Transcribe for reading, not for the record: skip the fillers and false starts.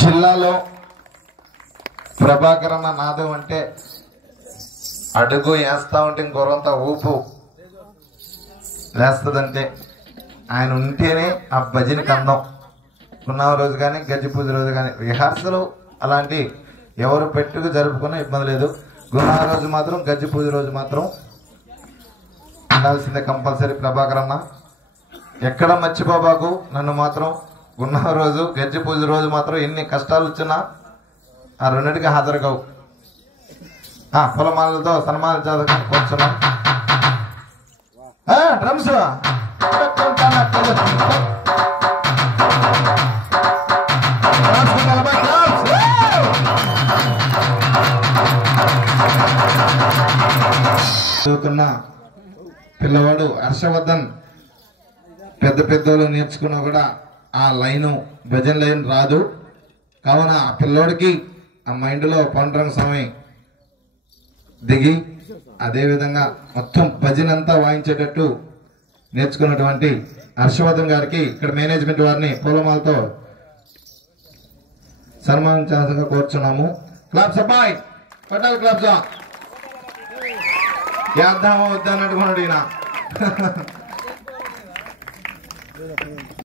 జిల్లాలో ప్రభాకర్ అన్న నాదం అంటే అడుగు వేస్తా ఉంటే ఇంకొరంత ఊపు వేస్తుందంటే ఆయన ఉంటేనే ఆ భజనకి అందం. పున్నామ రోజు కానీ గజ్జి పూజ రోజు కానీ రిహార్సల్ అలాంటి ఎవరు పెట్టుకు జరుపుకున్నా ఇబ్బంది లేదు. గురువారం రోజు మాత్రం గజ్జి పూజ రోజు మాత్రం ఉండాల్సిందే కంపల్సరీ. ప్రభాకర్ అన్న ఎక్కడ మర్చిపోబాకు నన్ను మాత్రం. గురువారం రోజు గజ్జి పూజ రోజు మాత్రం ఎన్ని కష్టాలు వచ్చినా ఆ రెండింటికి హాజరు కావు. పొలమాలతో సన్మానించాలి కూర్చున్నాం. డ్రమ్స్ చదువుతున్న పిల్లవాడు హర్షవర్ధన్ పెద్ద పెద్దోళ్ళు నేర్చుకున్నా కూడా ఆ లైను భజన లైన్ రాదు. కావున ఆ పిల్లోడికి ఆ మైండ్లో పండురంగ స్వామి దిగి అదేవిధంగా మొత్తం భజన అంతా వాయించేటట్టు నేర్చుకున్నటువంటి హర్షవర్ధన్ గారికి ఇక్కడ మేనేజ్మెంట్ వారిని పూలమాలతో సన్మానించాల్సిందిగా కోరుచున్నాము. క్లాప్స్ అబ్బాయి, పట్టాలి క్లాప్స్. యాద్దామా వద్దా అన్నట్టుకున్నాడు ఈయన.